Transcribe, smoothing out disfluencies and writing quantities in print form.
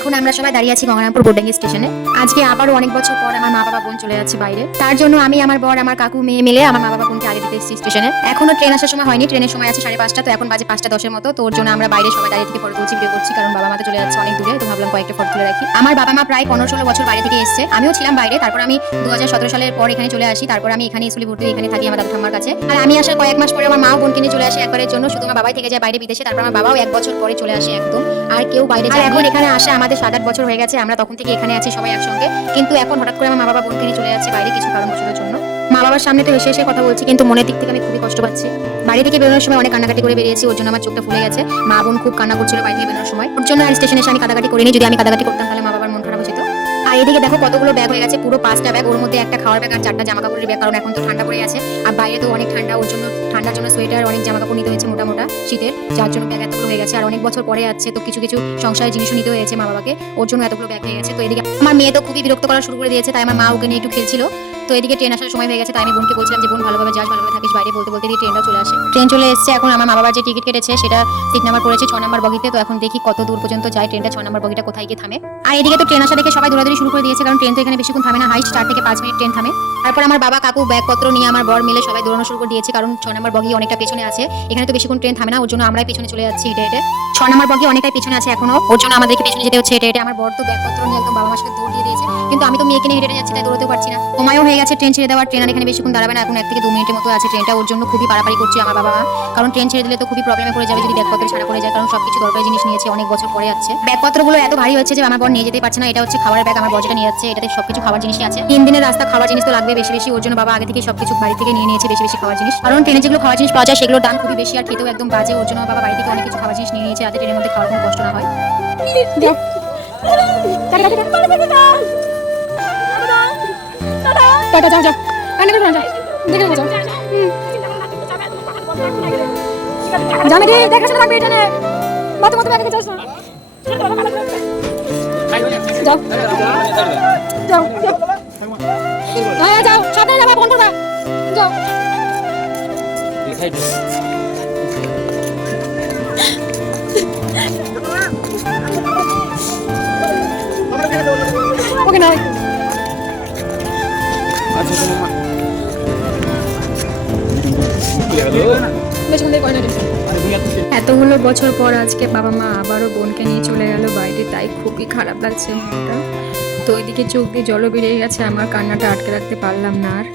এখন আমরা সবাই দাঁড়িয়ে আছি গঙ্গারামপুর বোর্ডিং স্টেশনে। আজকে আবারও অনেক বছর পর আমার মা বাবা বোন চলে যাচ্ছে বাইরে। তার জন্য আমি, আমার বর, আমার কাকু মেয়ে মিলে আমার মা বাবা বোনকে আগে দিতে এসেছি স্টেশনে। এখনো ট্রেন আসার সময় হয়নি, ট্রেনের সময় আছে 5:30, তো এখন বাজে 5:10 মতো। তো ওর জন্য আমরা বাইরে সবাই দাঁড়িয়ে থেকে ফটো তুলছি, ভিডিও করছি, কারণ বাবা মা তো চলে যাচ্ছে অনেক দূরে। তো ভাবলাম কয়েকটা ফটো তুলে রাখি। আমার বাবা মা প্রায় 15-16 বছর বাইরে থেকে এসেছে, আমিও ছিলাম বাইরে। তারপর আমি 2017 সালের পর এখানে চলে আসি। তারপর আমি এখানে স্কুলে ভর্তি, এখানে থাকি আমার দাদু ঠাম্মার কাছে। আর আমি আসার কয়েক মাস পরে আমার মাও বোনকে নিয়ে চলে আসে একবারের জন্য। শুধু আমার বাবাই থেকে যায় বাইরে বিদেশে। তারপর আমার বাবাও 1 বছর পরে চলে আসে একদম। আর কেউ বাইরে যায় এখন এখানে আসে আমাদের 7-8 বছর হয়ে গেছে। আমরা তখন থেকে এখানে আছি সবাই একসঙ্গে। কিন্তু এখন হঠাৎ করে আমার মা বাবা বোনকে নিয়ে চলে যাচ্ছে বাইরে কিছু কারণবশতের জন্য। মা বাবার সামনে তো হেসে কথা বলছি, কিন্তু মনের দিক থেকে আমি খুবই কষ্ট পাচ্ছি। বাড়ি থেকে বেরোনোর সময় অনেক কান্নাকাটি করে বেরিয়েছি, ওর জন্য আমার চোখটা ফুলে গেছে। মা বোন খুব কান্না করছিল বাড়ি থেকে বেরোনোর সময়। ওর জন্য আর স্টেশনে এসে আমি কাদাকাটি করিনি। যদি আমি কাদাকাটি করতাম তাহলে মা বাবার মন খারাপ হতো। আর এদিকে দেখো কতগুলো ব্যাগ হয়ে গেছে, পুরো 5টা ব্যাগ। ওর মধ্যে একটা খাওয়ার ব্যাগ আর 4টা জামা কাপড়ের ব্যাগ, কারণ এখন তো ঠান্ডা পড়ে আছে। আর বাইরে তো অনেক ঠান্ডা, ওর জন্য ঠান্ডার জন্য সোয়েটার, অনেক জামা কাপড় নিতে হয়েছে মোটা মোটা শীতের, যার জন্য ব্যাগ এতগুলো হয়ে গেছে। আর অনেক বছর পরে যাচ্ছে, তো কিছু কিছু সংসারের জিনিসও নিতে হয়েছে মা বাবাকে, ওর জন্য এতগুলো ব্যাগ হয়ে গেছে। তো এদিকে আমার মেয়ে তো খুবই বিরক্ত করা শুরু করে দিয়েছে, তাই আমার মা ওকে নিয়ে একটু খেলছিল। তো এদিকে ট্রেন আসার সময় হয়ে গেছে, তাই আমি বোনকে বলছিলাম যে বোন ভালোভাবে যাস, ভালোভাবে থাকিস বাইরে, বলতে বলতে ট্রেনটাও চলে আসে। ট্রেন চলে এসেছে। এখন আমার মা বাবার যে টিকিট কেটেছে সেটা সিট নাম্বার পড়েছে 6 নম্বর বগিতে। তো এখন দেখি কত দূর পর্যন্ত যায় ট্রেনটা, 6 নম্বর বগিটা কোথায় গিয়ে থামে। আর এদিকে তো ট্রেন আসা দেখে সবাই দৌড়াদৌড়ি শুরু করে দিয়েছে, কারণ ট্রেন তো এখানে বেশিক্ষণ থামে না, হাইস্ট 4 থেকে 5 মিনিট ট্রেন থামে। তারপর আমার বাবা কাকু ব্যাগপত্র নিয়ে আমার বর মিলে সবাই দৌড়ানো শুরু করে দিয়েছে, কারণ 6 নম্বর বগি অনেকটা পেছনে আছে। এখানে তো বেশিক্ষণ ট্রেন থামে না, ওর জন্য আমরাই পেছনে চলে যাচ্ছি হেঁটে হেঁটে। 6 নম্বর বগি অনেকটাই পেছনে আছে এখনো, ওর জন্য আমাদেরকে পেছনে যেতে হচ্ছে হেঁটে হেঁটে। আমার বর তো ব্যাগপত্র নিয়ে একদম বাবা মার সাথে দৌড় দিয়ে দিয়েছে, কিন্তু আমি তো মেয়েকে নিয়ে হেঁটে যাচ্ছি, তাই দৌড়তেও পারছি না। সময়ও হয়ে গেছে ট্রেন ছেড়ে দেওয়ার। ট্রেন আর এখানে বেশিক্ষণ দাঁড়াবে না, এখন 1 থেকে 2 মিনিটের মতো আছে ট্রেনটা। ওর জন্য খুবই পারাপারি করছে আমার বাবা মা, কারণ ট্রেন ছেড়ে দিলে তো খুবই প্রবলেমে পড়ে যাবে যদি ব্যাগপত্র ছাড়া পড়ে যায়, কারণ সবকিছু দরকারি জিনিস নিয়েছে, অনেক বছর পরে যাচ্ছে। ব্যাগপত্রগুলো এত ভারী হচ্ছে যে আমার বর নিয়ে যেতে পারছে না। এটা হচ্ছে খাবারের ব্যাগ, আমার বর যেটা নিয়ে যাচ্ছে এটাতে সবকিছু খাবার জিনিসই আছে। 3 দিনের রাস্তা, খাবার জিনিস তো লাগবে বেশি বেশি, ওর জন্য বাবা আগে থেকে সবকিছু বাড়ি থেকে নিয়ে নিয়েছে বেশি বেশি খাবার জিনিস, কারণ ট্রেনে যেগুলো খাবার জিনিস পাওয়া যায় সেগুলোর দাম খুবই বেশি আর খেতেও একদম বাজে। ওর জন্য বাবা বাড়ি থেকে অনেক কিছু খাবার জিনিস নিয়ে নিয়েছে, যাতে ট্রেনের মধ্যে খাওয়ার কোনো কষ্ট না হয়। জানে রে দেখাশোনা লাগবে এটা নে মত মত ব্যাগে যাস না যাও যাও হ্যাঁ যাও সামনে যাবা ফোন করবা যাও ওকে না আচ্ছা শোনো এতগুলো বছর পর আজকে বাবা মা আবারও বোনকে নিয়ে চলে গেল বাইরে, তাই খুবই খারাপ লাগছে মনটা। তো ওইদিকে চোখ দিয়ে জলও বেরিয়ে গেছে, আমার কান্নাটা আটকে রাখতে পারলাম না আর।